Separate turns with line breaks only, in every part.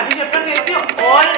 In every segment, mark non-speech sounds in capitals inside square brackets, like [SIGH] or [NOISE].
পাটি সাপটা খেয়েছি অল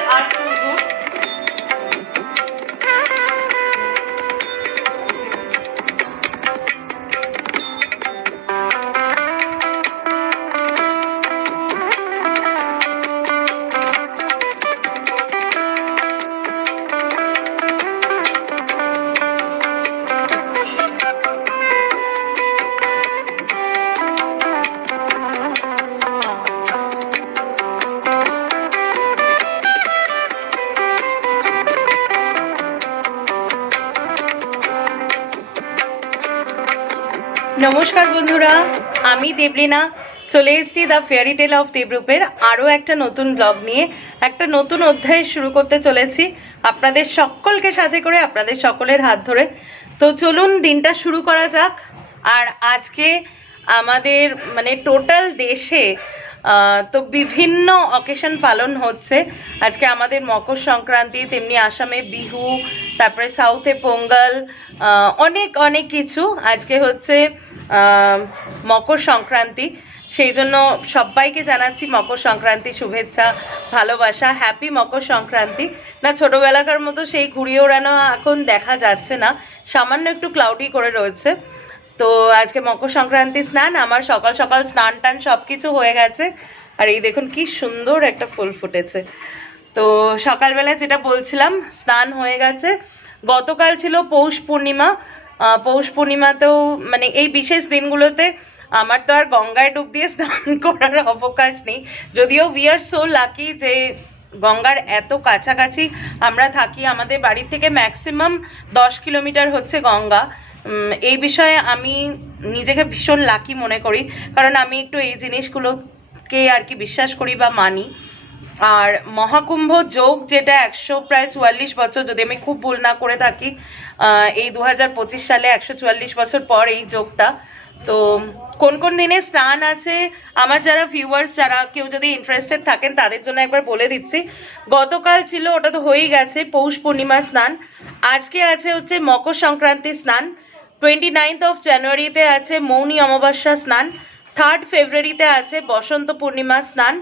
নমস্কার বন্ধুরা, আমি দেবলিনা। চলে এসেছি দ্য ফেয়ারি টেল অফ দেবরূপের আরও একটা নতুন ব্লগ নিয়ে। একটা নতুন অধ্যায় শুরু করতে চলেছি। আপনাদের সকলকে সাথে করে, আপনাদের সকলের হাত ধরে। তো চলুন, দিনটা শুরু করা যাক। আর আজকে আমাদের মানে টোটাল দেশে তো বিভিন্ন অকেশন পালন হচ্ছে। আজকে আমাদের মকর সংক্রান্তি, তেমনি আসামে বিহু, তারপরে সাউথে পোঙ্গল অনেক অনেক কিছু। আজকে হচ্ছে মকর সংক্রান্তি। সেই জন্য সবাইকে জানাচ্ছি মকর সংক্রান্তি শুভেচ্ছা, ভালোবাসা হ্যাপি মকর সংক্রান্তি। না, ছোটোবেলাকার মতো সেই ঘুরিয়ে ওড়ানো এখন দেখা যাচ্ছে না। সামান্য একটু ক্লাউডি করে রয়েছে। তো আজকে মকর সংক্রান্তি স্নান, আমার সকাল সকাল স্নান টান সব কিছু হয়ে গেছে। আর এই দেখুন কি সুন্দর একটা ফুল ফুটেছে। তো সকালবেলা যেটা বলছিলাম, স্নান হয়ে গেছে। গতকাল ছিল পৌষ পূর্ণিমা। পৌষ পূর্ণিমাতেও মানে এই বিশেষ দিনগুলোতে আমার তো আর গঙ্গায় ডুব দিয়ে স্নান [LAUGHS] করার অবকাশ নেই। যদিও উই আর সো লাকি যে গঙ্গার এত কাছাকাছি আমরা থাকি, আমাদের বাড়ির থেকে ম্যাক্সিমাম দশ কিলোমিটার হচ্ছে গঙ্গা। এই বিষয়ে আমি নিজেকে ভীষণ লাকি মনে করি। কারণ আমি একটু এই জিনিসগুলোকে আর কি বিশ্বাস করি বা মানি। আর মহাকুম্ভ যোগ যেটা একশো প্রায় চুয়াল্লিশ বছর, যদি আমি খুব ভুল না করে থাকি এই দু হাজার পঁচিশ সালে একশো চুয়াল্লিশ বছর পর এই যোগটা। তো কোন কোন দিনে স্নান আছে, আমার যারা ভিউয়ার্স যারা কেউ যদি ইন্টারেস্টেড থাকেন, তাদের জন্য একবার বলে দিচ্ছি। গতকাল ছিল, ওটা তো হয়েই গেছে, পৌষ পূর্ণিমার স্নান। আজকে আছে হচ্ছে মকর সংক্রান্তি স্নান। টোয়েন্টি নাইনথ অফ জানুয়ারিতে আছে মৌনী অমাবস্যা স্নান থার্ড ফেব্রুয়ারিতে আছে বসন্ত পূর্ণিমা স্নান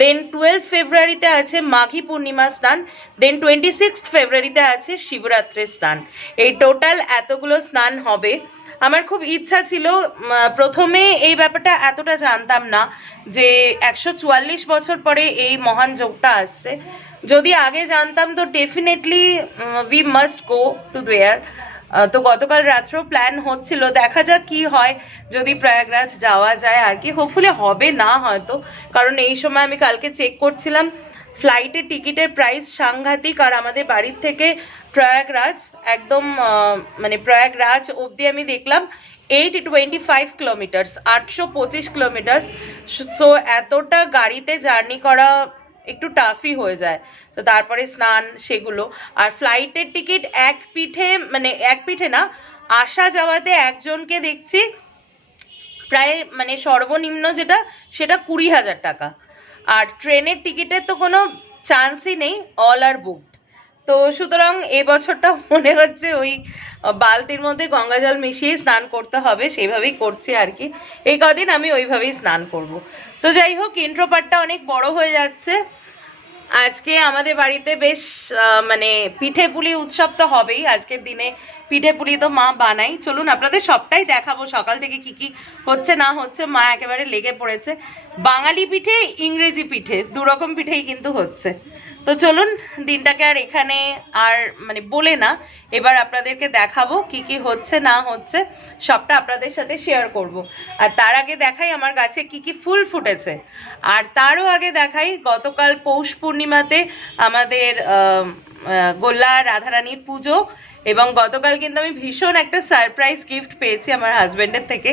দেন টুয়েলভ ফেব্রুয়ারিতে আছে মাঘী পূর্ণিমা স্নান দেন টোয়েন্টি সিক্স ফেব্রুয়ারিতে আছে শিবরাত্রির স্নান। এই টোটাল এতগুলো স্নান হবে। আমার খুব ইচ্ছা ছিল প্রথমে এই ব্যাপারটা এতটা জানতাম না যে একশো চুয়াল্লিশ বছর পরে এই মহান যোগটা আসছে। যদি আগে জানতাম তো definitely we must go to there তো গতকাল রাত্রেও প্ল্যান হচ্ছিল। দেখা যাক কি হয়। যদি প্রয়াগরাজ যাওয়া যায় আর কি। হোপফুলি হবে না হয়তো। কারণ এই সময় আমি কালকে চেক করছিলাম। ফ্লাইটের টিকিটের প্রাইস সাংঘাতিক আর আমাদের বাড়ির থেকে প্রয়াগরাজ একদম মানে প্রয়াগরাজ অবধি আমি দেখলাম এইট টোয়েন্টি ফাইভ কিলোমিটার্স আটশো পঁচিশ কিলোমিটার্স সো এতটা গাড়িতে জার্নি করা একটু টাফই হয়ে যায়। তো তারপরে স্নান সেগুলো। আর ফ্লাইটের টিকিট এক পিঠে মানে এক পিঠে না, আসা যাওয়াতে একজনকে দেখছি, প্রায় মানে সর্বনিম্ন যেটা, সেটা কুড়ি হাজার টাকা। আর ট্রেনের টিকিটের তো কোনো চান্সই নেই অল আর বুকড তো সুতরাং এবছরটা মনে হচ্ছে ওই বালতির মধ্যে গঙ্গা জল মিশিয়ে স্নান করতে হবে সেইভাবেই করছি আর কি। এই কদিন আমি ওইভাবেই স্নান করব। তো যাই হোক ইন্ট্রো পার্টটা অনেক বড় হয়ে যাচ্ছে। আজকে আমাদের বাড়িতে বেশ মানে পিঠে পুলি উৎসব তো হবেই। আজকের দিনে পিঠে পুলি তো মা বানাই। চলুন, আপনাদের সবটাই দেখাবো, সকাল থেকে কি কি হচ্ছে, না হচ্ছে, মা একেবারে লেগে পড়েছে। বাঙালি পিঠে, ইংরেজি পিঠে, দুরকম পিঠেই কিন্তু হচ্ছে। তো চলুন, দিনটাকে আর এখানে আর মানে বলে না। এবার আপনাদেরকে দেখাবো কি কি হচ্ছে, না হচ্ছে, সবটা আপনাদের সাথে শেয়ার করব। আর তার আগে দেখাই আমার গাছে কি কি ফুল ফুটেছে। আর তারও আগে দেখাই, গতকাল পৌষ পূর্ণিমাতে আমাদের গোল্লা রাধারানীর পুজো এবং গতকাল কিন্তু আমি ভীষণ একটা সারপ্রাইজ গিফট পেয়েছি আমার হাজব্যান্ডের থেকে।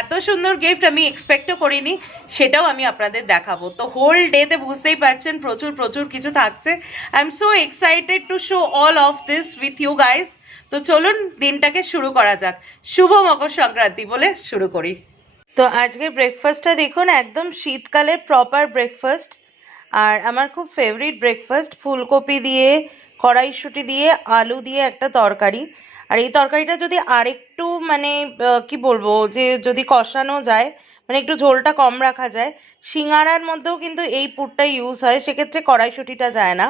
এত সুন্দর গিফট আমি এক্সপেক্টও করিনি, সেটাও আমি আপনাদের দেখাবো। তো হোল ডেতে বুঝতেই পারছেন, প্রচুর প্রচুর কিছু থাকছে। I am so excited to show all of this with you guys তো চলুন, দিনটাকে শুরু করা যাক। শুভ মকর সংক্রান্তি বলে শুরু করি। তো আজকের ব্রেকফাস্টটা দেখুন, একদম শীতকালের প্রপার ব্রেকফাস্ট আর আমার খুব ফেভারিট ব্রেকফাস্ট ফুলকপি দিয়ে, কড়াইশুঁটি দিয়ে, আলু দিয়ে একটা তরকারি। আর এই তরকারিটা যদি আরেকটু মানে কি বলব যে যদি কষানো যায় মানে একটু ঝোলটা কম রাখা যায় সিঙ্গারার মধ্যেও কিন্তু এই পুরটা ইউজ হয় সেক্ষেত্রে কড়াইশুঁটিটা যায় না।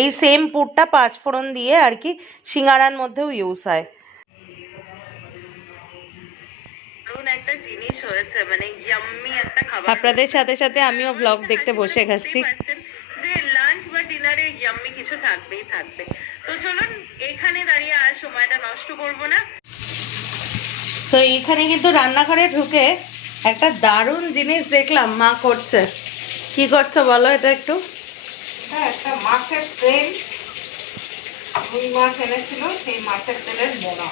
এই সেম পুরটা পাঁচ ফোড়ন দিয়ে আর কি সিঙ্গারার মধ্যেও ইউজ হয়। একটা জিনিস হয়েছে মানে ইয়াম্মি একটা খাবার আপনাদের সাথে সাথে আমিও ব্লগ দেখতে বসে গেছি। যে লাঞ্চ বা ডিনারে ইয়াম্মি কিছু থাকবেই থাকবে। তো চলুন এখানে দাঁড়িয়ে আর সময়টা নষ্ট করব না। তো এখানে কিন্তু রান্নাঘরে ঢুকে একটা দারুণ জিনিস দেখলাম মা করছে। কি করছ বলো এটা একটু?
হ্যাঁ একটা মাছের তেল। রুই মাছ এনেছিল সেই মাছের তেলের মোড়া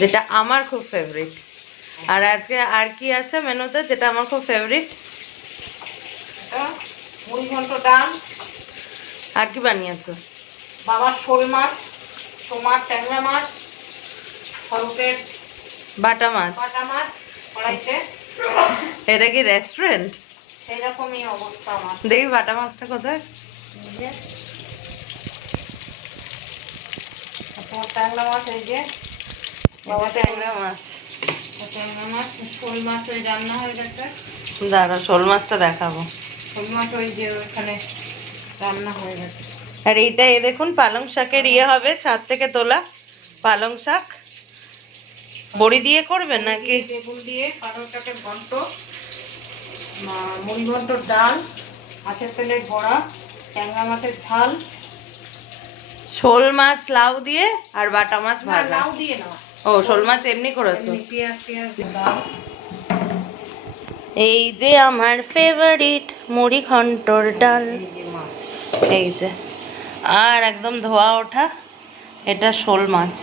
যেটা আমার খুব ফেভারিট আর আজকে আর কি আছে মেনুতে যেটা আমার খুব ফেভারিট
মুড়ি ঘন্ট ডাল।
আর কি বানিয়েছো?
বাবার শোল মাছ তোমার ট্যাংরা মাছ সরুটের
বাটা মাছ?
বাটা মাছ কড়াইতে।
এটা কি রেস্টুরেন্ট
সেই রকমই অবস্থা আমার।
দেখি বাটা মাছটা কোথায়?
যে। তোমার ট্যাংরা মাছ এই যে।
বাবা ট্যাংরা মাছ।
ট্যাংরা মাছ শোল মাছ ওই রান্না হয়ে গেছে।
দাঁড়া শোল মাছটা দেখাবো।
যে ওখানে রান্না হয়ে গেছে।
আর এইটা এ দেখুন পালং শাকের ইয়ে হবে ছাদ থেকে তোলা পালং শাক। বড়ি দিয়ে করবেন নাকি?
বেগুন দিয়ে পালং শাকের ঘন্ট মা- ডাল মাছের তেলের বড়া ট্যাংরা মাছের ঝাল।
শোল মাছ লাউ দিয়ে আর বাটা মাছ ভাজা।
লাউ দিয়ে না।
ও শোল মাছ এমনি করেছ?
পেঁয়াজ পেঁয়াজ ডাল।
এই যে আমার ফেভারিট মুড়ি ঘন্টর ডাল।
এই যে
আর একদম ধোয়া ওঠা এটা শোল মাছ।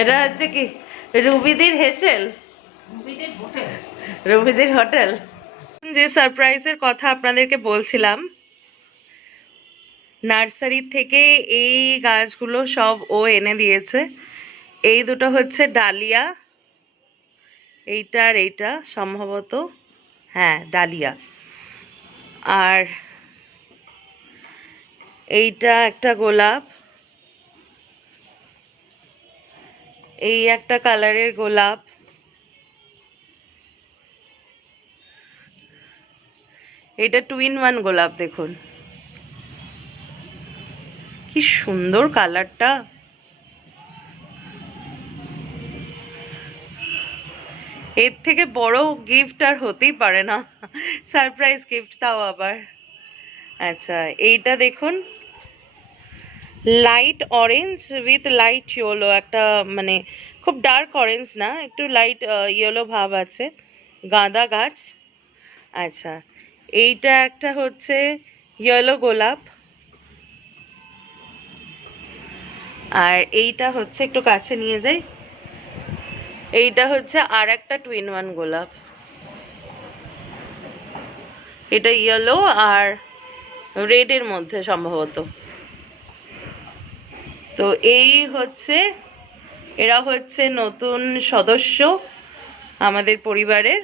এটা হচ্ছে কি রুবিদির হেসেল?
রুবিদির হোটেল?
হোটেল। যে সারপ্রাইজের কথা আপনাদেরকে বলছিলাম নার্সারি থেকে এই গাছগুলো সব ও এনে দিয়েছে। এই দুটো হচ্ছে ডালিয়া। এইটা আর এইটা সম্ভবত হ্যাঁ ডালিয়া। আর এইটা একটা গোলাপ। এই একটা কালারের গোলাপ। এটা টু ইন ওয়ান গোলাপ, দেখুন। কি সুন্দর কালারটা। এর থেকে বড় গিফট আর হতেই পারে না। সারপ্রাইজ গিফট তাও আবার। আচ্ছা এইটা দেখুন। Light orange with light yellow একটা মানে খুব ডার্ক অরেঞ্জ না, একটু লাইট ইয়েলো ভাব আছে। গাঁদা গাছ। আচ্ছা এইটা একটা হচ্ছে ইয়েলো গোলাপ। আর এইটা হচ্ছে একটু কাছে নিয়ে যাই। এইটা হচ্ছে আর একটা টুইন ওয়ান গোলাপ। এটা ইয়েলো আর রেডের মধ্যে সম্ভবত। তো এই হচ্ছে, এরা হচ্ছে নতুন সদস্য আমাদের পরিবারের।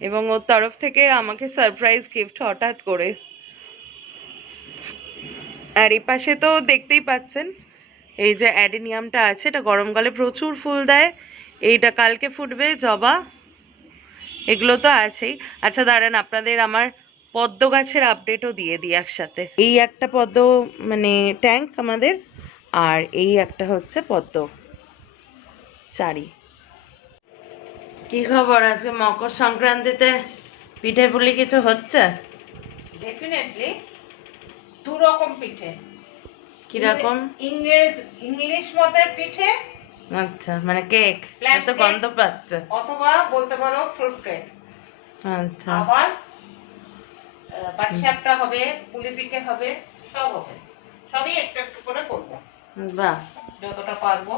এবং ওর তরফ থেকে আমাকে সারপ্রাইজ গিফট হঠাৎ করে। আর এই পাশে তো দেখতেই পাচ্ছেন এই যে অ্যাডেনিয়ামটা আছে, এটা গরমকালে প্রচুর ফুল দেয়। এইটা কালকে ফুটবে, জবা। এগুলো তো আছেই। আচ্ছা দাঁড়ান, আপনাদের আমার পদ্ম গাছের আপডেটও দিয়ে দিই একসাথে। এই একটা পদ্ম মানে ট্যাঙ্ক আমাদের, আর এই একটা হচ্ছে পদ্ম চারি। কি খবর আজকে মকর সংক্রান্তিতে? পিঠে পুলি কিছু হচ্ছে?
ডেফিনেটলি দু রকম পিঠে।
কীরকম?
ইংরেজ ইংলিশ মতের পিঠে
আচ্ছা মানে কেক? এত গন্ধ পাচ্ছে।
অথবা বলতে পারো ফ্রুট কেক।
আচ্ছা।
আবার পাটিসাপটা হবে পুলি পিঠে হবে সব হবে। সবই একটু একটু করে করব।
বাহ।
যতটা পারব।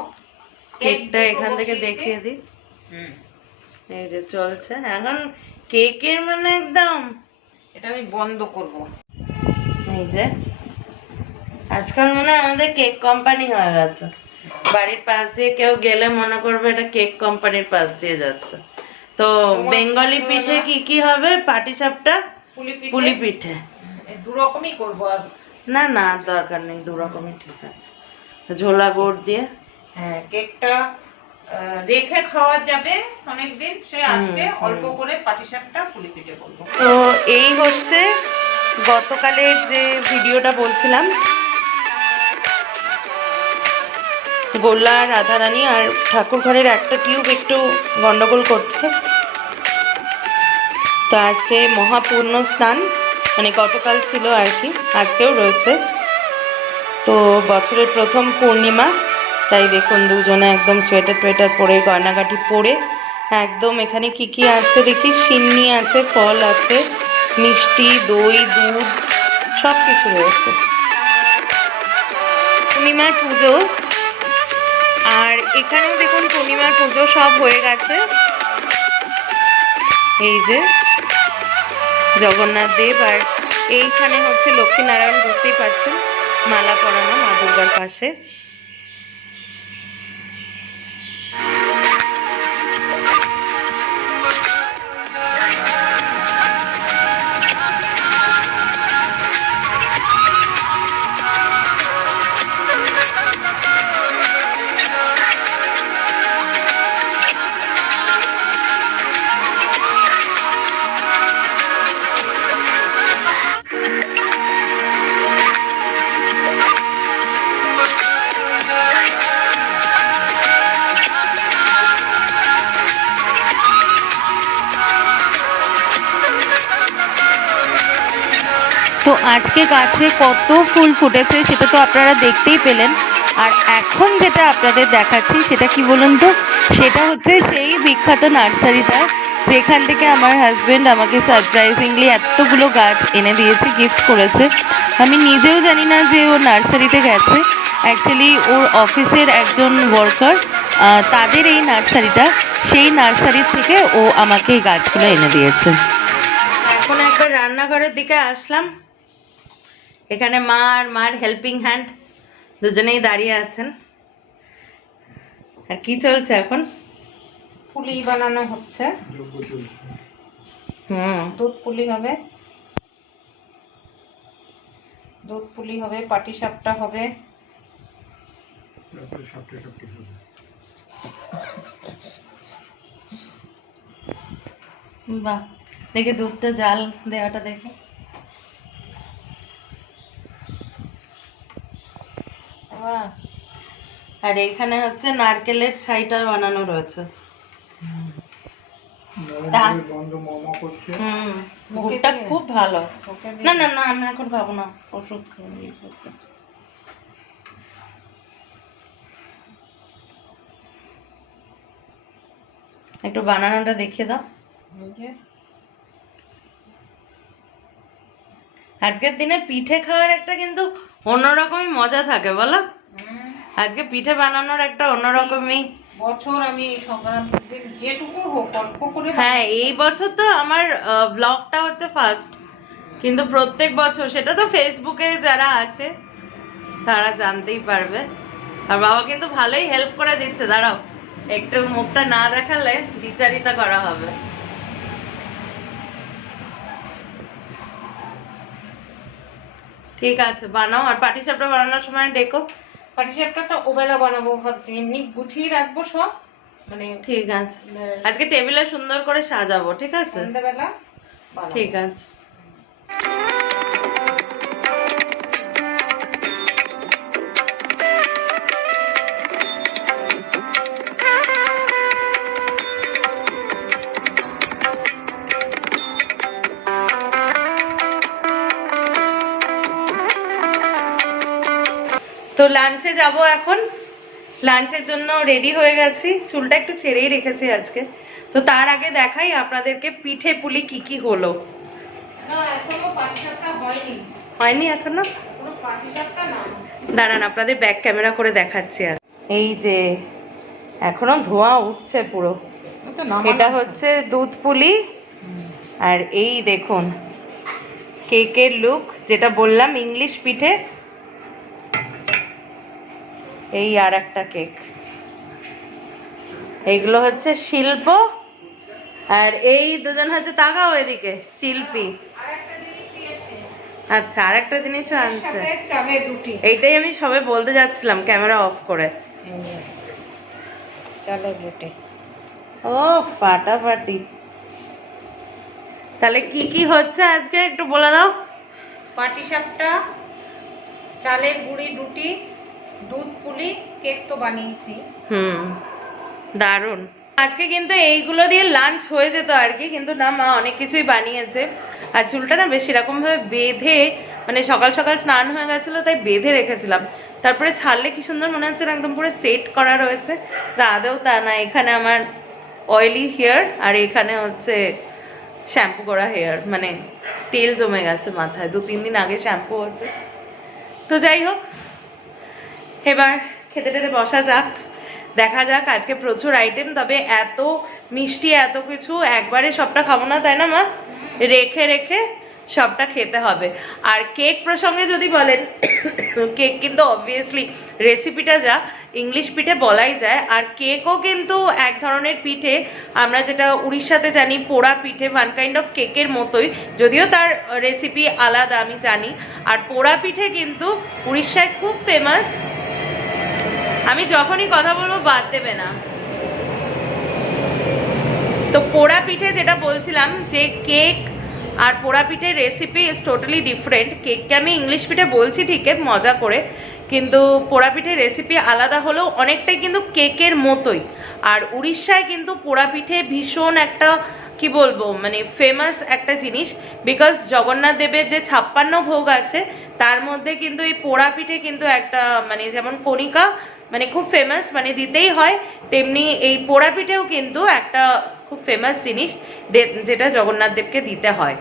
কেকটা এখান থেকে। দেখিয়ে দিই।
হুম।
এই যে চলছে। এখন কেকের মানে একদম
এটা আমি বন্ধ করব।
এই যে। আজকাল মনে হয় আমাদের কেক কোম্পানি হয়ে গেছে। বাড়ির পাশ দিয়ে কেউ গেলে মনে করবে এটা কেক কোম্পানির পাশ দিয়ে যাচ্ছে। তো বেঙ্গলি পিঠে কি কি হবে? পাটিসাপটা
পুলি পিঠে?
পুলি পিঠে।
এই দু রকমই করব
না না দরকার নেই দু রকমই ঠিক আছে। ঝোলা গুড় দিয়ে।
হ্যাঁ কেকটা রেখে খাওয়া যাবে অনেকদিন। সে আজকে। অল্প করে পাটিসাপটা পুলি পিঠে করব।
তো এই হচ্ছে গতকালের যে ভিডিওটা বলছিলাম গোল্লা, রাধারানী আর ঠাকুর ঘরের একটা টিউব একটু গন্ডগোল করছে। তো আজকে মহাপূর্ণ স্নান মানে গতকাল ছিল আর কি, আজকেও রয়েছে। তো বছরের প্রথম পূর্ণিমা, তাই দেখুন দুজনে একদম সোয়েটার টোয়েটার পরে, গয়নাগাটি পরে, একদম এখানে কি কি আছে দেখি? সিন্নি আছে, ফল আছে, মিষ্টি, দই, দুধ সব কিছু রয়েছে। পূর্ণিমার পুজো এখানেও দেখুন পূর্ণিমার পুজো সব হয়ে গেছে। এই যে জগন্নাথ দেব আর এইখানে হচ্ছে লক্ষ্মীনারায়ণ, বুঝতেই পারছেন, মালা পরানো মা দুর্গার পাশে। আজকে গাছে কত ফুল ফুটেছে সেটা তো আপনারা দেখতেই পেলেন। আর এখন যেটা আপনাদের দেখাচ্ছি সেটা কি বলুন তো? সেটা হচ্ছে সেই বিখ্যাত নার্সারিটা যেখান থেকে আমার হাজবেন্ড আমাকে সারপ্রাইজিংলি এতগুলো গাছ এনে দিয়েছে গিফট করেছে। আমি নিজেও জানি না যে ও নার্সারিতে গেছে। অ্যাকচুয়ালি ওর অফিসের একজন ওয়ার্কার তাদের এই নার্সারিটা সেই নার্সারি থেকে ও আমাকে এই গাছগুলো এনে দিয়েছে। এখন একবার রান্নাঘরের দিকে আসলাম। এখানে মা আর মার হেল্পিং হ্যান্ড দুজনেই দাঁড়িয়ে আছেন। আর কি চলছে এখন?
পুলি বানানো হচ্ছে।
হুম।
দুধ পুলি হবে। দুধ পুলি হবে পাটিসাপটা হবে।
বাহ দেখে দুধটা জাল দেওয়াটা দেখে বাহ আর এখানে হচ্ছে নারকেলের ছাইটা বানানো রয়েছে? খুব ভালো। না না না আমি এখন খাব না ওষুধ খাব একটু বানানোটা দেখিয়ে দাও। আজকের দিনে পিঠে খাওয়ার একটা কিন্তু অন্যরকমই মজা থাকে বলো? আজকে পিঠে বানানোর একটা অন্যরকমই
বছর আমি সংক্রান্তির দিন যেটুকু হোক অল্প করে
হ্যাঁ এই বছর তো আমার ব্লগটা হচ্ছে ফার্স্ট কিন্তু প্রত্যেক বছর সেটা তো ফেসবুকে যারা আছে তারা জানতেই পারবে। আর বাবা কিন্তু ভালোই হেল্প করে দিচ্ছে দাঁড়াও। একটু মুখটা না দেখালে দ্বিচারিতা করা হবে। ঠিক আছে বানাও। আর পাটিসাপটা বানানোর সময় ডেকো।
পাটিসাপটা তো ওবেলা বানাবো ভাবছি। এমনি গুছিয়ে রাখব সব। মানে
ঠিক আছে। আজকে টেবিলে সুন্দর করে সাজাবো ঠিক আছে?
সন্ধ্যাবেলা
ঠিক আছে। লাঞ্চে যাব এখন। লাঞ্চের জন্য রেডি হয়ে গেছি। চুলটা একটু ছেড়েই রেখেছি আজকে। তো তার আগে দেখাই আপনাদেরকে পিঠে পুলি কি কি হলো।
হয়নি। এখনও?
দাঁড়ান আপনাদের ব্যাক ক্যামেরা করে দেখাচ্ছি আর এই যে এখনও ধোঁয়া উঠছে পুরো। এটা হচ্ছে দুধ পুলি। আর এই দেখুন কেকের লুক যেটা বললাম ইংলিশ পিঠে। এই আর একটা কেক। এইগুলো হচ্ছে শিল্প আর এই দুজন হচ্ছে তাকাও এদিকে শিল্পী। আচ্ছা আর একটা জিনিসও আনছে। এইটাই আমি সবে বলতে যাচ্ছিলাম ক্যামেরা অফ করে।
চালের রুটি
ও ফাটাফাটি। তাহলে কি কি হচ্ছে আজকে একটু বলে দাও।
পাটিসাপটা চালের গুঁড়ি রুটি দুধ পুলি, কেক তো বানিয়েছি।
হুম, দারুণ। আজকে কিন্তু এইগুলো দিয়ে লাঞ্চ হয়ে যেত আর কি, কিন্তু না, মা অনেক কিছুই বানিয়েছে। আর চুলটা না বেশ এরকম ভাবে বেঁধে মানে সকাল সকাল স্নান হয়ে গেছিল, তাই বেঁধে রেখেছিলাম। তারপরে ছাড়লে কি সুন্দর মনে হচ্ছে একদম পুরো সেট করা রয়েছে। তা আদৌ তা না, এখানে আমার অয়েলি হেয়ার আর এখানে হচ্ছে শ্যাম্পু করা হেয়ার মানে তেল জমে গেছে মাথায়। দু তিন দিন আগে শ্যাম্পু হচ্ছে তো যাই হোক এবার খেতে টেতে বসা যাক। দেখা যাক আজকে প্রচুর আইটেম তবে এত মিষ্টি এত কিছু একবারে সবটা খাব না, তাই না মা? রেখে রেখে সবটা খেতে হবে। আর কেক প্রসঙ্গে যদি বলেন কেক কিন্তু অবভিয়াসলি রেসিপিটা যা ইংলিশ পিঠে বলাই যায়। আর কেকও কিন্তু এক ধরনের পিঠে, আমরা যেটা উড়িষ্যাতে জানি, পোড়া পিঠে ওয়ান কাইন্ড অফ কেকের মতোই। যদিও তার রেসিপি আলাদা, আমি জানি। আর পোড়া পিঠে কিন্তু উড়িষ্যায় খুব ফেমাস আমি যখনই কথা বলব, বাদ দেবে না। তো পোড়া পিঠে যেটা বলছিলাম, যে কেক আর পোড়া পিঠের রেসিপি ইজ টোটালি ডিফারেন্ট কেককে আমি ইংলিশ পিঠে বলছি ঠিকই মজা করে। কিন্তু পোড়া পিঠের রেসিপি আলাদা হলেও অনেকটাই কিন্তু কেকের মতোই। আর উড়িষ্যায় কিন্তু পোড়া পিঠে ভীষণ একটা, কি বলব মানে ফেমাস একটা জিনিস। বিকজ জগন্নাথ দেবের যে ছাপ্পান্ন ভোগ আছে, তার মধ্যে কিন্তু এই পোড়া পিঠে কিন্তু একটা মানে যেমন কণিকা মানে খুব ফেমাস মানে দিতেই হয়। তেমনি এই পোড়া পিঠেও কিন্তু একটা খুব ফেমাস জিনিস যেটা জগন্নাথ দেবকে দিতে হয়।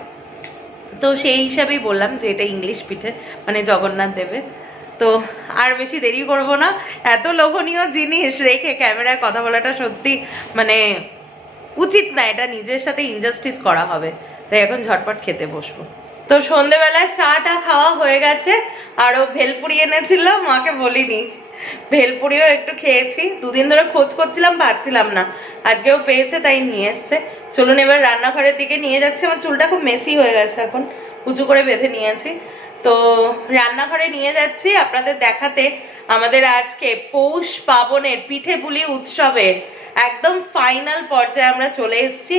তো সেই হিসাবেই বললাম যে, এটা ইংলিশ পিঠে মানে জগন্নাথ দেবের। তো আর বেশি দেরি করব না। এত লোভনীয় জিনিস রেখে ক্যামেরায় কথা বলাটা সত্যি মানে উচিত না। এটা নিজের সাথে ইনজাস্টিস করা হবে। তাই এখন ঝটপট খেতে বসবো। তো সন্ধেবেলায় চাটা খাওয়া হয়ে গেছে আরও ভেলপুরি এনেছিল, মাকে বলিনি। ভেলপুরিও একটু খেয়েছি, দুদিন ধরে খোঁজ করছিলাম পাচ্ছিলাম না। আজকেও পেয়েছে, তাই নিয়ে এসছে। চলুন এবার রান্নাঘরের দিকে নিয়ে যাচ্ছে, আমার চুলটা খুব মেসি হয়ে গেছে এখন, উঁচু করে বেঁধে নিয়েছি। তো রান্নাঘরে নিয়ে যাচ্ছি, আপনাদের দেখাতে আমাদের আজকে পৌষ পাবনের পিঠে পুলি উৎসবের একদম ফাইনাল পর্যায়ে আমরা চলে এসেছি।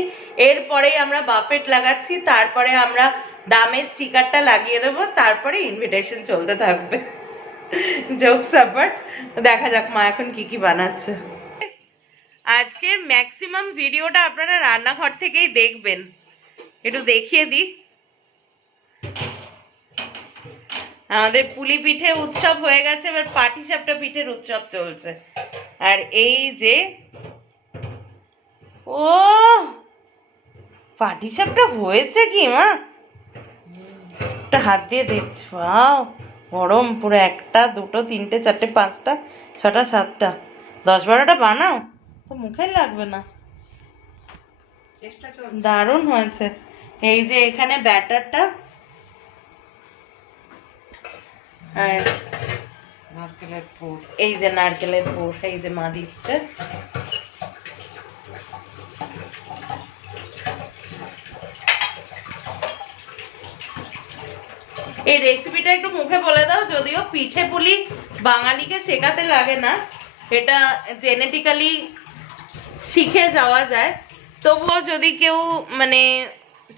এরপরেই আমরা বাফেট লাগাচ্ছি, তারপরে আমরা দামের স্টিকারটা লাগিয়ে দেবো, তারপরে ইনভিটেশন চলতে থাকবে। জোকস অ্যাপার্ট দেখা যাক মা এখন কি কি বানাচ্ছে। আজকের ম্যাক্সিমাম ভিডিওটা আপনারা রান্নাঘর থেকেই দেখবেন। একটু দেখিয়ে দিই। আমাদের পুলি পিঠে উৎসব হয়ে গেছে, এবার পাটি সাপটা পিঠের উৎসব চলছে। আর এই যে, ও পাটি সাপটা হয়েছে কি মা? একটা হাত দিয়ে দেখছি বাও গরম পুরো একটা দুটো তিনটে চারটে পাঁচটা ছটা সাতটা দশ বারোটা বানাও তো মুখে লাগবে না। দারুণ হয়েছে। এই যে এখানে ব্যাটারটা। আর
নারকেলের পুর।
এই যে নারকেলের পুর এই যে মা দিচ্ছে। এই রেসিপিটা একটু মুখে বলে দাও, যদিও পিঠে পুলি বাঙালিকে শেখাতে লাগে না। এটা জেনেটিক্যালি শিখে যাওয়া যায়। তবুও যদি কেউ মানে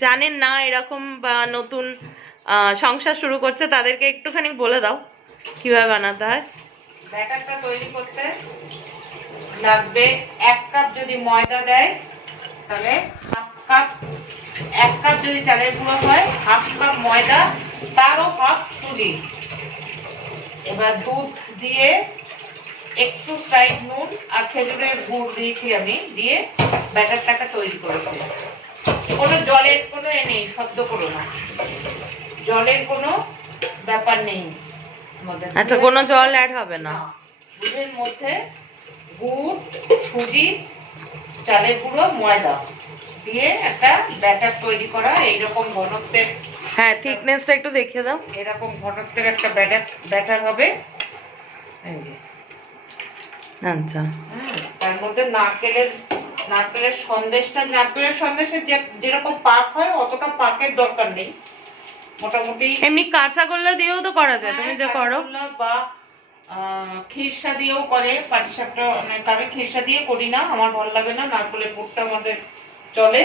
জানেন না এরকম বা নতুন সংসার শুরু করছে, তাদেরকে একটুখানি বলে দাও, কীভাবে বানাতে হয়।
ব্যাটারটা তৈরি করতে লাগবে এক কাপ যদি ময়দা দেয়, তাহলে হাফ কাপ, এক কাপ যদি চালের গুঁড়ো হয়, হাফ কাপ ময়দা তারও হাফ সুজি এবার দুধ দিয়ে একটু স্লাইড নুন আর খেজুরের গুড় দিয়েছি আমি দিয়ে ব্যাটারটাকে তৈরি করেছি। কোনো জলের কোনো এ নেই শব্দ করো না। জলের কোনো ব্যাপার নেই।
আচ্ছা কোনো জল অ্যাড হবে না।
না দুধের মধ্যে গুড় সুজি চালের গুঁড়ো ময়দা দিয়ে একটা ব্যাটার তৈরি করা এইরকম ঘনত্বের
হ্যাঁ থিকনেসটা একটু দেখিয়ে দাও।
এরকম ঘনত্বের একটা ব্যাটার ব্যাটার হবে।
আচ্ছা।
তার মধ্যে নারকেলের নারকেলের সন্দেশটা নারকেলের সন্দেশের যে যেরকম পাক হয় অতটা পাকের দরকার নেই। মোটামুটি
এমনি কাঁচা গোল্লা দিয়েও তো করা যায় তুমি যে
হ্যাঁ,
করো
বা খিরসা দিয়েও করে পাটিসাপটা অনেক আমি খিরসা দিয়ে করি না আমার ভালো লাগে না নারকেলের পুরটা আমাদের চলে।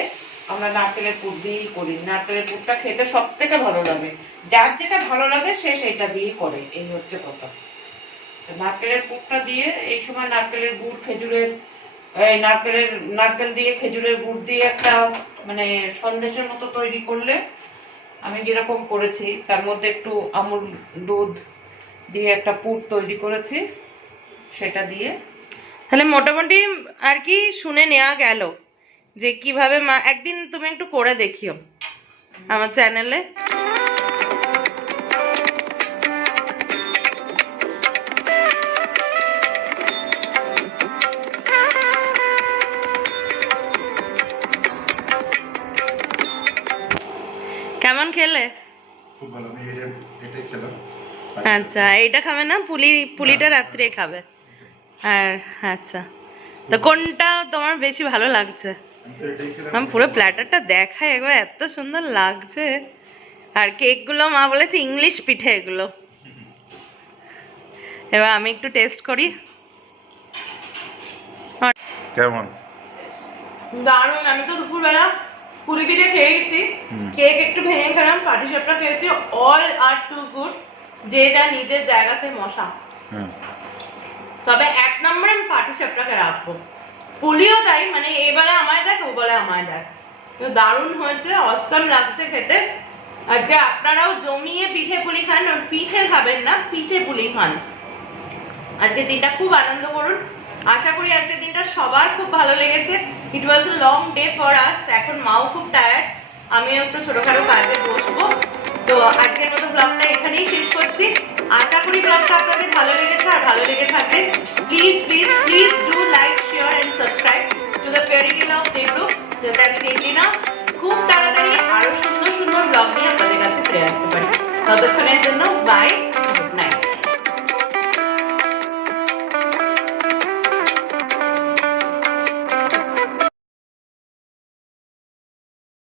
আমরা নারকেলের পুর দিয়েই করি নারকেলের পুরটা খেতে সব থেকে ভালো লাগে। যার যেটা ভালো লাগে সে সেটা দিয়েই করে, এই হচ্ছে কথা। নারকেলের পুরটা দিয়ে এই সময় নারকেলের গুড়, খেজুরের, এই নারকেলের, নারকেল দিয়ে খেজুরের গুড় দিয়ে একটা মানে সন্দেশের মতো তৈরি করলে আমি যেরকম করেছি, তার মধ্যে একটু আমুল দুধ দিয়ে একটা পুর তৈরি করেছি, সেটা দিয়ে।
তাহলে মোটামুটি আর কি শুনে নেওয়া গেল। যে কীভাবে মা একদিন তুমি একটু করে দেখিও আমার চ্যানেলে কেমন খেলে?
খুব ভালো আমি এটা এটাই খেলাম।
আচ্ছা এইটা খাবে না? পুলি পুলিটা রাত্রে খাবে। আর আচ্ছা। তো কোনটা তোমার বেশি ভালো লাগছে?
আমি
পুরো প্ল্যাটারটা দেখাই একবার এত সুন্দর লাগছে। আর কেকগুলো মা বলেছে ইংলিশ পিঠে এগুলো। এবার আমি একটু টেস্ট করি।
কেমন?
দারুণ আমি তো দুপুরবেলা পুরি পিঠে খেয়েছি কেক একটু ভেঙে খেলাম পাটিসাপটা খেয়েছি অল আর টু গুড যে যা নিজের জায়গাতে মশা।
হুম।
তবে এক নম্বরে আমি পাটিসাপটাকে রাখব। পুলিও তাই মানে এ বলে আমায় দেখ, ও বলে আমায় দেখ। দারুণ হয়েছে অসম লাগছে খেতে। আজকে আপনারাও জমিয়ে পিঠে পুলি খান পিঠে খাবেন না, পিঠে পুলি খান। আজকে দিনটা খুব আনন্দ করুন। আশা করি আজকের দিনটা সবার খুব ভালো লেগেছে। It was a long day for us এখন মাও খুব টায়ার্ড আমিও একটু ছোটখাটো কাজে বসবো। তো আজকের মতো ব্লগটা এখানেই শেষ করছি। আশা করি ব্লগটা আপনাদের ভালো লেগেছে আর ভালো লেগে থাকবে please please please do like share and subscribe to the fairy tale of Debru যেটা আমি দেখি না। খুব তাড়াতাড়ি আরও সুন্দর সুন্দর ব্লগ নিয়ে আপনাদের কাছে ফিরে আসতে পারি। ততক্ষণের জন্য বাই